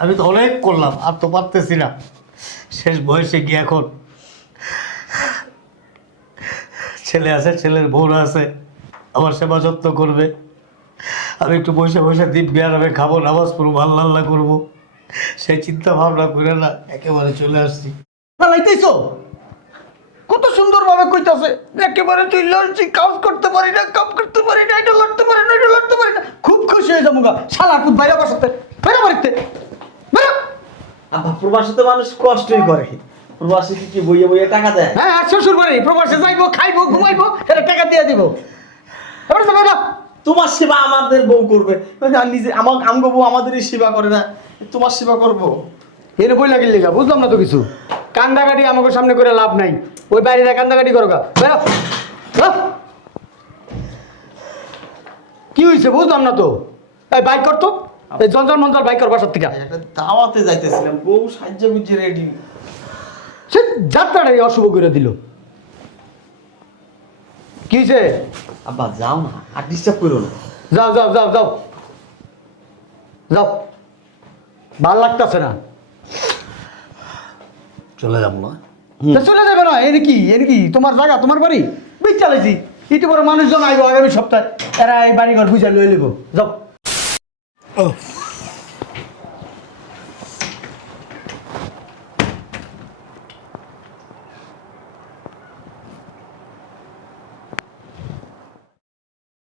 আমি তো অনেক করলাম, আর তো পারতেছি না। শেষ বয়সে গিয়ে এখন ছেলে আছে, ছেলের বউরা আছে, আমার সেবা যত্ন করবে। আমি একটু বসে বসে দিব্যি আরামে খাবো, নামাজ পড়বো, আল্লাহ আল্লাহ করবো, সেই চিন্তা ভাবনা করে না একেবারে চলে আসছি। লাইতেছো কত সুন্দর ভাবে কইতাছে, একেবারে তুই লড়ছি, কাজ করতে পারি না, কাম করতে পারি না, এটা লড়তে পারি না, এটা লড়তে পারি না। খুব খুশি হয়ে যাবো গা। শালা পুত বাইরে বসাতে, বাইরে বাড়িতে বাইরে। আব্বা প্রবাসে তো মানুষ কষ্টই করে, প্রবাসে কি বইয়ে বইয়ে টাকা দেয়? হ্যাঁ, আর শ্বশুর বাড়ি প্রবাসে যাইবো, খাইবো, ঘুমাইবো, এটা টাকা দিয়ে দিব। এবার তো বাইরে। তোমার সেবা আমাদের বউ করবে, আর নিজে আমগো বউ আমাদেরই সেবা করে না, তোমার সেবা করবো? এনে বই লাগিল লিগা, বুঝলাম না তো কিছু। কান্দাকাটি আমাকে সামনে করে লাভ নাই, ওই বাইরে কান্দাকাটি করো গা। বেরো, বেরো। কি হয়েছে বুঝলাম না তো। এই বাইক করতো, এই জঞ্জাল মঞ্জাল বাইক কর বাসার থেকে। একটা দাওয়াতে যাইতেছিলাম, বউ সাহায্য বুঝে রেডি। সে যাত্রাটাই অশুভ করে দিল। কি হয়েছে? আব্বা যাও না, আর ডিস্টার্ব করো না। যাও যাও যাও যাও যাও, ভাল লাগতেছে না। চলে যাবো না? তা চলে যাবে না, এর কি, এর কি তোমার জায়গা, তোমার বাড়ি। বুঝ চালাইছি, ইতি বড় মানুষজন আইব আগামী সপ্তাহে, এরা এই বাড়ি ঘর বুঝা লয়ে নেবো। যাও।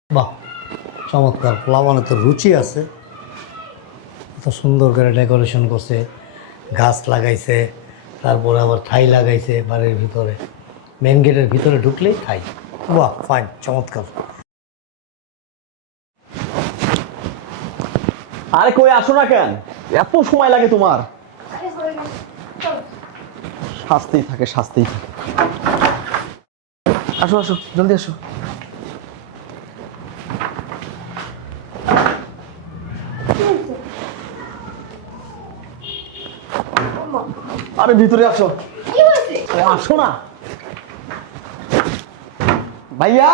বাহ, চমৎকার। পোলাপানে তো রুচি আছে, এত সুন্দর করে ডেকোরেশন করছে, গাছ লাগাইছে, তারপরে আবার ঠাই লাগাইছে বাড়ির ভিতরে, মেন গেটের ভিতরে ঢুকলেই ঠাই। বাহ, ফাইন, চমৎকার। আরে কই আসো না কেন, এত সময় লাগে তোমার? শাস্তেই থাকে, শাস্তেই থাকে। আসো আসো, জলদি আসো। আরে ভিতরে আসো। আরে আসো না ভাইয়া,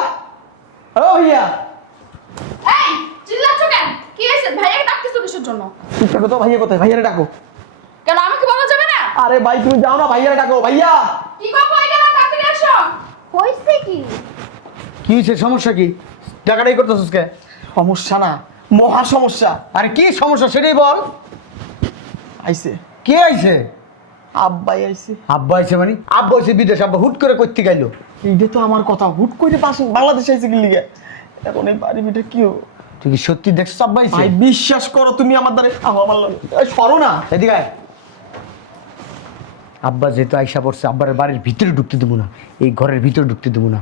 ও ভাইয়া। এই চিল্লাচ্ছ কেন? কি হয়েছে? ভাইয়াকে ডাকতেছো কিসের জন্য? চুপ থাকো তো, ভাইয়া কোথায়? ভাইয়ারে ডাকো। কেন আমাকে বলা যাবে না? আরে ভাই তুমি যাও না, ভাইয়ারে ডাকো। ভাইয়া কি করবো এখানে? তাড়াতাড়ি আসো। হইছে কি? কি হয়েছে, সমস্যা কি? টাকাটাই করতেছিস কে? সমস্যা না, মহা সমস্যা। আরে কি সমস্যা সেটাই বল। আইছে, কে আইছে? আব্বাই আইছে। আব্বা আইছে মানে? আব্বা আইছে বিদেশ, আব্বা হুট করে করতে গেল। এইটা তো আমার কথা, হুট করে পাশে বাংলাদেশে আইছে কি লিগে? এখন এই বাড়ি বিটা কি হবে? তুই কি সত্যি দেখছিস আব্বা আইছে? ভাই বিশ্বাস করো তুমি আমার দ্বারে, আমার লাগে সরো না। এদিকে আয়। আব্বা যেহেতু আইসা পড়ছে, আব্বার বাড়ির ভিতরে ঢুকতে দেবো না, এই ঘরের ভিতরে ঢুকতে দেবো না।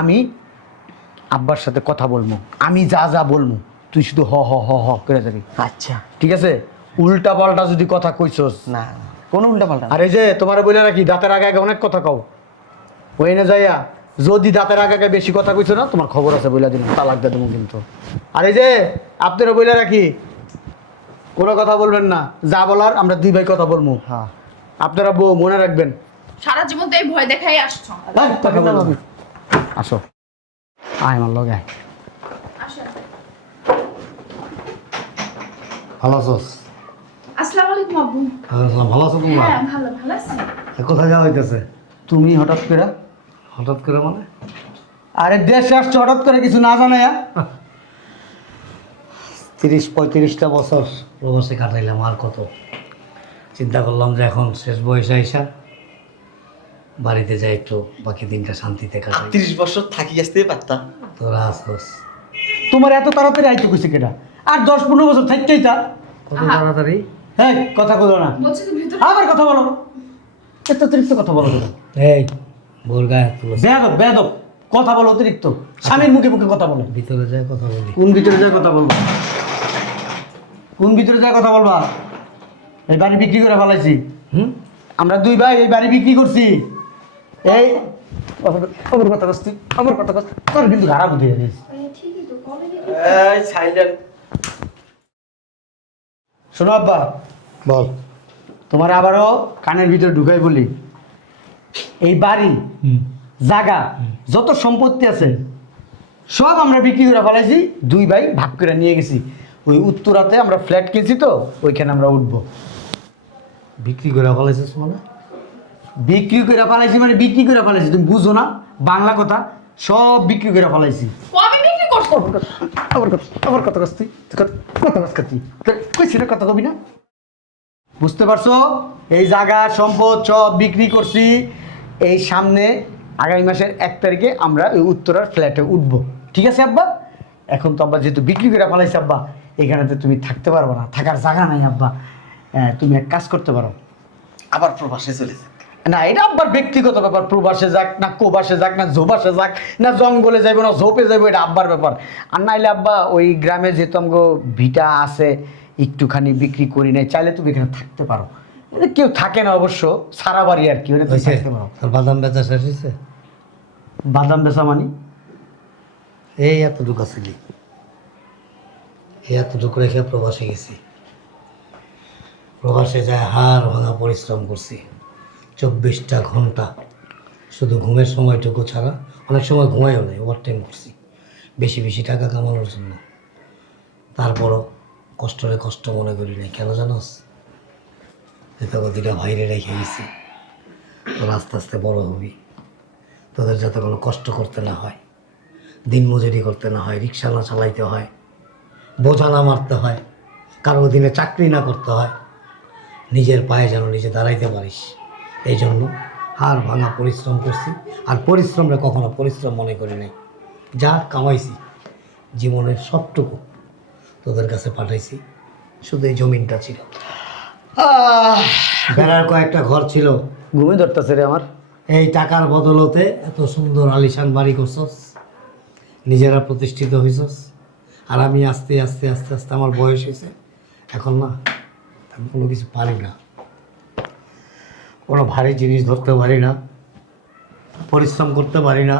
আমি আব্বার সাথে কথা বলবো, আমি যা যা বলবো তুই শুধু হ হ হ হ করে যাবি, আচ্ছা ঠিক আছে? উল্টা পাল্টা যদি কথা কইছস না, কোনো উল্টা পাল্টা না। আর এই যে তোমার বলে রাখি, দাঁতের আগে আগে অনেক কথা কও, ওই না যাইয়া যদি দাঁতের আগে আগে বেশি কথা কইছো না, তোমার খবর আছে বলে দিন, তালাক দিয়ে দেবো কিন্তু। আর এই যে আপনারা বলে রাখি, কোনো কথা বলবেন না, যা বলার আমরা দুই ভাই কথা বলবো। হ্যাঁ আপনারা বউ মনে রাখবেন। সারা জীবন তো এই ভয় দেখাই আসছো। কথা বলবো না। আসো, আয় আমার লগে আয়। আসো। ভালো আছোস? আসসালামু আলাইকুম আব্বু। ভালো আছো তোমরা? হ্যাঁ ভালো, ভালো আছি। কোথায় যাওয়া হইতেছে? তুমি হঠাৎ করে? হঠাৎ করে মানে? আরে দেশে আসছো হঠাৎ করে, কিছু না জানাই? 30-35টা বছর প্রবাসে কাটাইলাম, আর কত। চিন্তা করলাম যে এখন শেষ বয়সে আইসা বাড়িতে যাই, একটু বাকি দিনটা শান্তিতে কাটাই। 30 বছর থাকি আসতে পারতাম। তোরা আসোস তোমার এত তাড়াতাড়ি আইতে কইছে কেটা? আর 10-15 বছর থাকতেই তা। কত তাড়াতাড়ি? হ্যাঁ, কথা বলো না, বলছি তো ভিতরে। আবার কথা বলো না। এত অতিরিক্ত কথা বলো কেন? এই বোর গায়ে তুলো, বেয়াদব বেয়াদব, কথা বলো অতিরিক্ত, স্বামীর মুখে মুখে কথা বলো। ভিতরে যায় কথা বলি। কোন ভিতরে যায় কথা বলবা? কোন ভিতরে যায় কথা বলবা? এই বাড়ি বিক্রি করে ফেলাইছি। আমরা দুই ভাই এই বাড়ি বিক্রি করছি। এই আমার কথা কচ্ছি, আমার কথা কচ্ছি, তোর কিন্তু ঘাড়া বুঝে যাচ্ছে। ঠিকই তো কলে। এই সাইলেন্ট। শোনো আব্বা, বল। তোমার আবারও কানের ভিতরে ঢুকাই বলি, এই বাড়ি জায়গা যত সম্পত্তি আছে সব আমরা বিক্রি করে ফেলাইছি, দুই ভাই ভাগ করে নিয়ে গেছি। ওই উত্তরাতে আমরা ফ্ল্যাট কিনছি তো ওইখানে আমরা উঠবো। বিক্রি করে ফেলাইছিস মানে? বিক্রি করে ফেলাইছি মানে বিক্রি করে ফেলাইছি, তুমি বুঝো না বাংলা কথা? সব বিক্রি করে ফেলাইছি। কবে বিক্রি করছো? আবার কথা কস তুই কথা কস তুই কইছি না কথা কবি না? বুঝতে পারছো? এই জায়গা সম্পদ সব বিক্রি করছি। এই সামনে আগামী মাসের 1 তারিখে আমরা ওই উত্তরার ফ্ল্যাটে উঠবো। ঠিক আছে আব্বা? এখন তো আব্বা যেহেতু বিক্রি করে ফেলাইছি আব্বা, এখানেতে তুমি থাকতে পারবো না, থাকার জায়গা নাই আব্বা। তুমি এক কাজ করতে পারো, আবার প্রবাসে চলেছে। না এটা আব্বার ব্যক্তিগত ব্যাপার, প্রবাসে যাক না কোবাসে যাক না জোবাসে যাক না জঙ্গলে যাইবো না ঝোপে যাইবো, এটা আব্বার ব্যাপার। আর নাইলে আব্বা ওই গ্রামে যেহেতু আমগো ভিটা আছে একটুখানি বিক্রি করি নাই, চাইলে তুমি এখানে থাকতে পারো। এটা কেউ থাকে না অবশ্য, সারা বাড়ি আর কি, ওটা তুমি হয়েছে? থাকতে পারো। তোর বাদাম বেচা শেষ হয়েছে? বাদাম বেচা মানি এই এতটুকু ছিলি, এই এতটুকু রেখে প্রবাসে গেছি। প্রবাসে যায় হাড় ভাঙা পরিশ্রম করছি 24টা ঘন্টা, শুধু ঘুমের সময়টুকু ছাড়া। অনেক সময় ঘুমাইও নাই, ওভার টাইম করছি বেশি বেশি টাকা কামানোর জন্য। তারপরও কষ্টরে কষ্ট মনে করি নাই। কেন জানোস? যে তোকে দুটা ভাইরে রেখে গেছি, তোর আস্তে আস্তে বড় হবি, তোদের যাতে কোনো কষ্ট করতে না হয়, দিন মজুরি করতে না হয়, রিক্সা না চালাইতে হয়, বোঝা না মারতে হয়, কারো দিনে চাকরি না করতে হয়, নিজের পায়ে যেন নিজে দাঁড়াইতে পারিস। এই জন্য হাড় ভাঙা পরিশ্রম করছি। আর পরিশ্রমটা কখনো পরিশ্রম মনে করি নাই। যা কামাইছি জীবনের সবটুকু তোদের কাছে পাঠাইছি। শুধু এই জমিনটা ছিল, বেড়ার কয়েকটা ঘর ছিল। ঘুমে ধরতেছে রে আমার। এই টাকার বদলতে এত সুন্দর আলিশান বাড়ি করছস, নিজেরা প্রতিষ্ঠিত হয়েছস। আর আমি আস্তে আস্তে আস্তে আস্তে আমার বয়স হয়েছে, এখন না আমি কোনো কিছু পারি না, কোনো ভারী জিনিস ধরতে পারি না, পরিশ্রম করতে পারি না,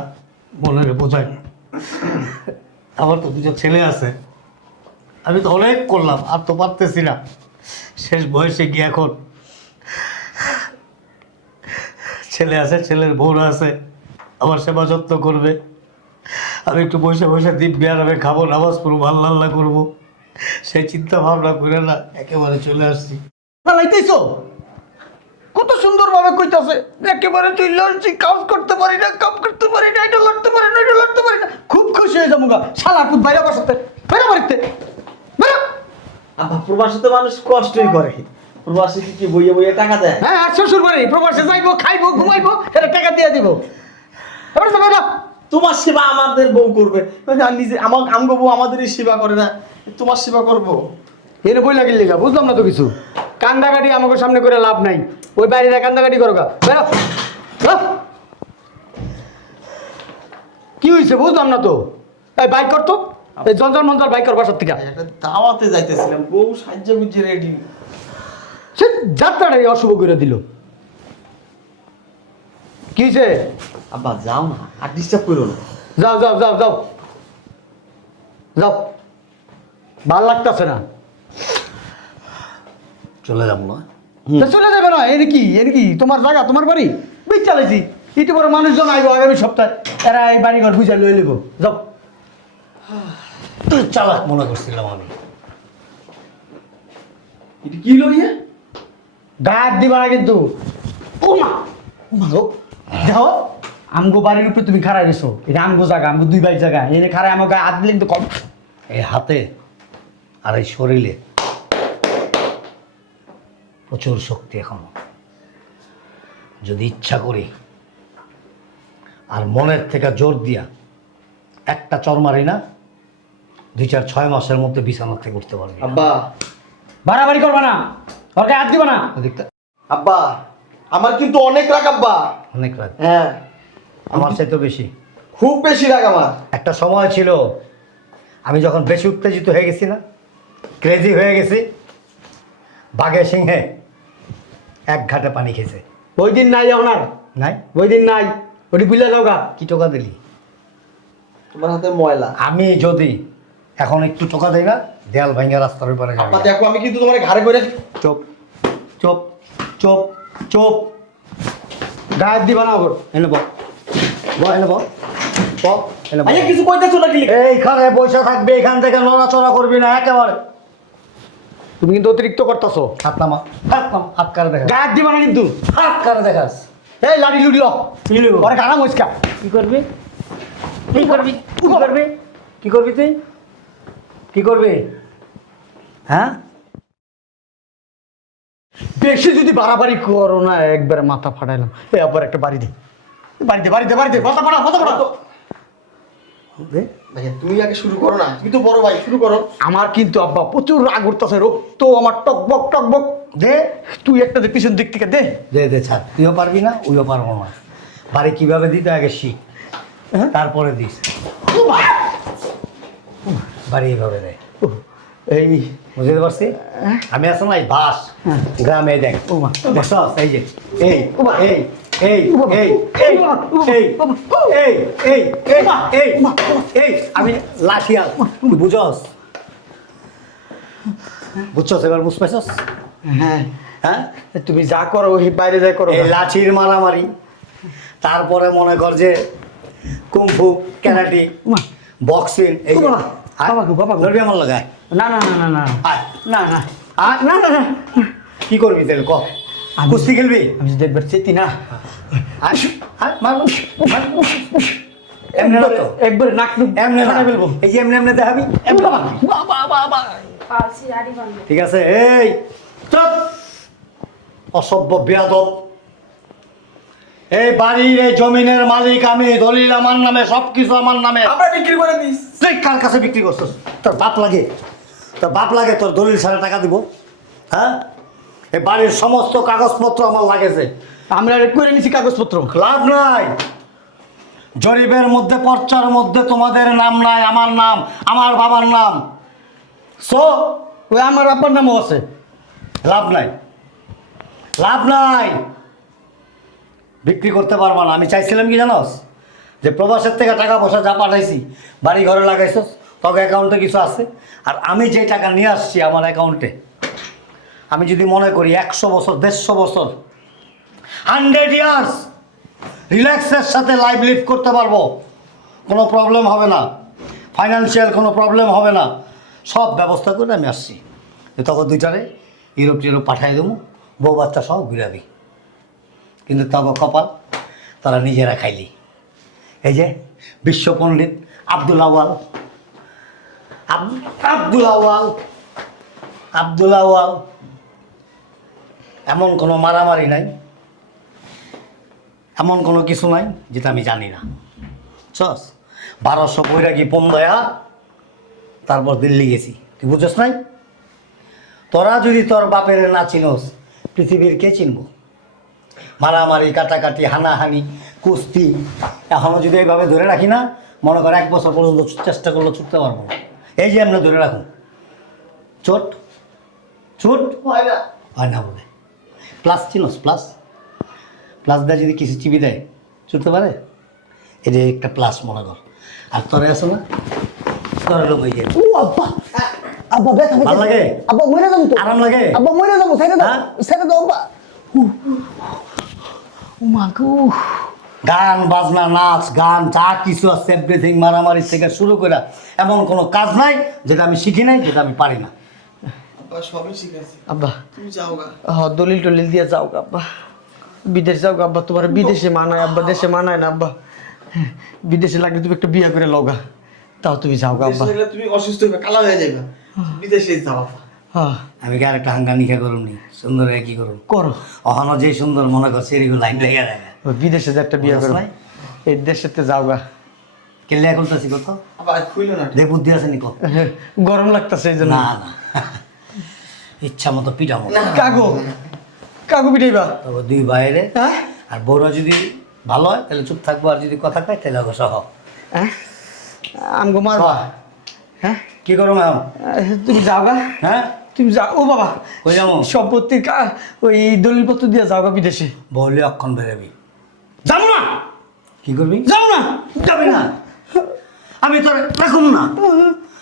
মনের বোঝাই না। আমার তো দুটো ছেলে আছে, আমি তো অনেক করলাম, আর তো পারতেছি না। শেষ বয়সে গিয়ে এখন ছেলে আছে, ছেলের বউরা আছে, আমার সেবা যত্ন করবে। আমি একটু বসে বসে দিব্যি আরামে খাবো, নামাজ পড়বো, আল্লাহ আল্লাহ করবো, সেই চিন্তা ভাবনা করে না একেবারে চলে আসছি। লাইতেছো কত সুন্দর ভাবে কইতাছে, একেবারে তুই লড়ছি, কাজ করতে পারি না, কাম করতে পারি না, এটা লড়তে পারি না, এটা লড়তে পারি না। খুব খুশি হয়ে যাবো গা। শালা তুই বাইরে বসাতে বাইরে বাড়িতে বেরো। আবার প্রবাসে তো মানুষ কষ্টই করে, প্রবাসে কি বইয়ে বইয়ে টাকা দেয়? হ্যাঁ আর শ্বশুর বাড়ি প্রবাসে যাইবো, খাইবো, ঘুমাইবো, এটা টাকা দিয়ে দিব। এবার তো বেরো। তোমার সেবা আমাদের বউ করবে, আর নিজে আমগো বউ আমাদেরই সেবা করে না, তোমার সেবা করবো? এর বই লাগিল লেগা, বুঝলাম না তো কিছু। কান্দাকাটি আমাকে সামনে করে লাভ নাই, ওই বাইরে কান্দাকাটি করো গা। বেরো। বেরো। কি হয়েছে বুঝলাম না তো। এই বাইক করতো, এই জঞ্জাল মঞ্জাল বাইক কর বাসার থেকে। একটা দাওয়াতে যাইতেছিলাম, বউ সাহায্য গুজে রেডি। সে যাত্রাটাই অশুভ করে দিল। কি হয়েছে? আব্বা যাও না, আর ডিস্টার্ব করো না। যাও যাও যাও যাও যাও, ভাল লাগতেছে না। চলে যাবো না? তা চলে যাবে না, এর কি এর কি তোমার জায়গা, তোমার বাড়ি বুঝ চালাইছি। একটু বড় মানুষজন আইবো আগামী সপ্তাহে, এরা এই বাড়ি ঘর বুঝা লয়ে নেবো। যাও। তুই চালাক মনে করছিলাম আমি। এটা কি লইয়া? গায়ে দিবা না কিন্তু। ও মা, ও মা গো, দেখো আমগো বাড়ির উপরে তুমি খাড়াই গেছো, এটা আমগো জায়গা, আমগো দুই ভাই জায়গা, এনে খাড়াই আমার গায়ে হাত দিলে কিন্তু কম। এই হাতে আর এই শরীরে প্রচুর শক্তি এখনো। যদি ইচ্ছা করি আর মনের থেকে জোর দিয়া একটা চর মারি না, 2-4-6 মাসের মধ্যে বিছানার থেকে উঠতে পারবি। আব্বা, বাড়াবাড়ি করবা না, ওর গায়ে হাত দিবা না। ওদিকটা আব্বা আমার কিন্তু অনেক রাগ আব্বা। অনেক রাগ, হ্যাঁ আমার চাইতে বেশি। খুব বেশি রাগ আমার। একটা সময় ছিল আমি যখন বেশি উত্তেজিত হয়ে গেছি না, ক্রেজি হয়ে গেছি, বাঘে সিংহে এক ঘাটে পানি খেয়েছে। ওই দিন নাই আপনার, নাই? ওই দিন নাই, ওটি বুঝলে যাও গা। কি টোকা দিলি? তোমার হাতে ময়লা। আমি যদি এখন একটু টোকা দেই না, দেয়াল ভাঙা রাস্তার উপরে যাবে। আব্বা দেখো, আমি কিন্তু তোমার ঘাড়ে করে। চুপ চুপ চুপ চুপ, গায়ে হাত দিবা না ওর। এনে বল, এনে বল, এনে বল। আরে কিছু কইতেছো নাকি? এইখানে পয়সা থাকবে, এখান থেকে নড়াচড়া করবি না একেবারে। তুমি কিন্তু অতিরিক্ত করতেছো। হাত নামা, হাত নামা, হাত কারে দেখা, গায়ে দিবা না কিন্তু। হাত কারে দেখাস। এই লাড়ি লুড়ি লো, কি লইব? ওরে গানা মস্কা। কি করবি? কি করবি? কি করবি? কি করবি তুই? কি করবি? হ্যাঁ? বেশি যদি বাড়াবাড়ি করো না একবারে মাথা ফাটাইলাম। এই আবার একটা বাড়ি দে, বাড়ি দে, মাথা ফাটা। দে। ভাইয়া তুমি আগে শুরু করো না, তুমি তো বড় ভাই, শুরু করো। আমার কিন্তু আব্বা প্রচুর রাগ উঠতেছে, রক্ত আমার টকবক। দে। তুই একটা দে পিছন দিক থেকে দে। দে দে ছাড়, তুইও পারবি না, ওইও পারবো না। বাড়ি কিভাবে দিতে আগে শিখ, তারপরে দিস। বাড়ি এইভাবে দেয়, উহ, এই বুঝতে পারছি? আমি আসলে নাই বাস গ্রামে দেখ, ওমা। দেখছস? এই যে এই ওমা। এই এই ওমা। এই এই ওমা। এই ওমা। এই এই এই ওমা। এই ওমা। এই আমি লাঠিয়াল, তুই বুঝস? বুঝছস? এবার বুঝ পাইছস? হ্যাঁ, হ্যাঁ, তুমি যা করো ওই বাইরে যাই করো। এই লাঠির মারামারি, তারপরে মনে কর যে কুমফু, ক্যারাটি, ওমা। বক্সিং, এই যে বাবা, বাবা গো, বাবা গো। ধরবি আমার লাগায় না না না না না আয় না না আয় না না না কি করবি তাহলে ক? কুস্তি খেলবি? আমি যদি একবার চেতি না আয় আয় মার মার। এমনি না তো, একবার নাক নুক এমনি না, ফাটাই ফেলবো। এই যে এমনি এমনি দেখাবি, এমনি না। পালসি আড়ি বান্ধব। ঠিক আছে? এই চুপ, অসভ্য বেয়াদব। এই বাড়ির এই জমিনের মালিক আমি, দলিল আমার নামে, সবকিছু আমার নামে। আমরা বিক্রি করে দিস। তুই কার কাছে বিক্রি করছিস? তোর বাপ লাগে, তোর বাপ লাগে তোর দলিল ছাড়া টাকা দিব? হ্যাঁ, এই বাড়ির সমস্ত কাগজপত্র আমার লাগেছে। আমরা করে নিছি কাগজপত্র। লাভ নাই, জরিপের মধ্যে পর্চার মধ্যে তোমাদের নাম নাই, আমার নাম, আমার বাবার নাম। সো ওই আমার আব্বার নামও আছে। লাভ নাই, লাভ নাই, বিক্রি করতে পারবা না। আমি চাইছিলাম কি জানোস, যে প্রবাসের থেকে টাকা পয়সা যা পাঠাইছি বাড়ি ঘরে লাগাইছস, তবে অ্যাকাউন্টে কিছু আছে। আর আমি যে টাকা নিয়ে আসছি আমার অ্যাকাউন্টে, আমি যদি মনে করি 100 বছর, 150 বছর, 100 ইয়ার্স রিল্যাক্সের সাথে লাইফ লিভ করতে পারবো, কোনো প্রবলেম হবে না, ফাইন্যান্সিয়াল কোনো প্রবলেম হবে না, সব ব্যবস্থা করে আমি আসছি। তখন দুইটারে ইউরোপ টিউরোপ পাঠাই দেবো, বউ বাচ্চা সব ঘুরাবি। কিন্তু তখন কপাল, তারা নিজেরা খাইলি। এই যে বিশ্ব পণ্ডিত আব্দুল আওয়াল, আব্দুল আওয়াল, আব্দুল আওয়াল, এমন কোনো মারামারি নাই, এমন কোনো কিছু নাই যেটা আমি জানি না। চস 1200 বৈরাগী পমদয়া, তারপর দিল্লি গেছি, তুই বুঝছ নাই? তোরা যদি তোর বাপের না চিনোস, পৃথিবীর কে চিনব? মারামারি, কাটাকাটি, হানাহানি, কুস্তি এখনও যদি এইভাবে ধরে রাখি না, মনে কর 1 বছর পর্যন্ত চেষ্টা করলে ছুটতে পারবো না। এই যে আমরা ধরে রাখুন, চোট চোট হয় না। হয় না বলে। প্লাস চিনোস? প্লাস প্লাস দেয় যদি কিছু চিবি দেয়, ছুটতে পারে? এটা একটা প্লাস মনে কর। আর তোরে আসো না, তোর লোক হয়ে যায়। ও আব্বা, আব্বা ব্যথা পেয়েছে। ভালো লাগে? আব্বা মরে যাবো তো। আরাম লাগে? আব্বা মরে যাবো, ছেড়ে দাও, হ্যাঁ? ছেড়ে দাও আব্বা। ও মা গো। গান বাজনা, নাচ গান যা কিছু আছে এভরিথিং, মারামারি থেকে শুরু করে এমন কোনো কাজ নাই যেটা আমি শিখি নাই, যেটা আমি পারি না। আব্বা সবই শিখেছি, আব্বা তুমি যাও গা। দলিল টলিল দিয়ে যাও গা আব্বা, বিদেশ যাও গা আব্বা। তোমার বিদেশে মানায় আব্বা, দেশে মানায় না আব্বা। হ্যাঁ, বিদেশে লাগলে তুমি একটা বিয়ে করে লও গা, তাও তুমি যাও গা আব্বা। দেশে গেলে তুমি অসুস্থ হইবে, কালা হয়ে যাবে, বিদেশে যাও আব্বা। হ্যাঁ আমি কি আরেকটা হাঙ্গানিখা করুন নি? সুন্দর কি করুন? করো। অহনো যে সুন্দর মনে করছে এরকম লাইন লেগে দেখা ওই বিদেশে যে একটা বিয়ে করো, নাই? এই দেশেতে যাও গা। কেলে করতেছি কত আবার খুইলো না। দে বুদ্ধি আছে নি কত? গরম লাগতেছে এই জন্য। না না, ইচ্ছা মতো পিঠা মতো। কাগো কাগো পিঠাইবা? তবে দুই বাইরে, হ্যাঁ আর বউরা যদি ভালো হয় তাহলে চুপ থাকবো, আর যদি কথা কয় তাহলে অবশ্য সহ। হ্যাঁ আমগো মারবা? হ্যাঁ কি করো ম্যাম? তুমি যাও গা, হ্যাঁ, তুমি যাও। ও বাবা, কই যাবো? সম্পত্তির ওই দলিলপত্র দিয়ে যাও গা বিদেশে। বললে অক্ষণ বেরোবি। যাবো না। কি করবি? যাও না। যাবি না? আমি তোর রাখুন না,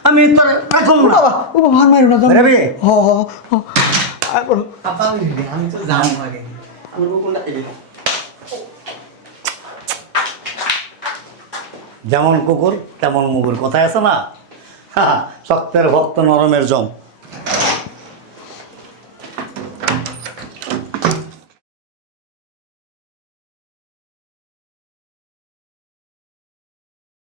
আমি তোর রাখুন ও না। বাবা, ও বাবা আর মারো না, যাও না। বেরোবি? হ হ হ। আর করো। আব্বা আমি তো জানো আগে, আমার বউ কোনটা খাইবে? যেমন কুকুর তেমন মুগুর, কথায় আছে না? হ্যাঁ, শক্তের ভক্ত নরমের জম।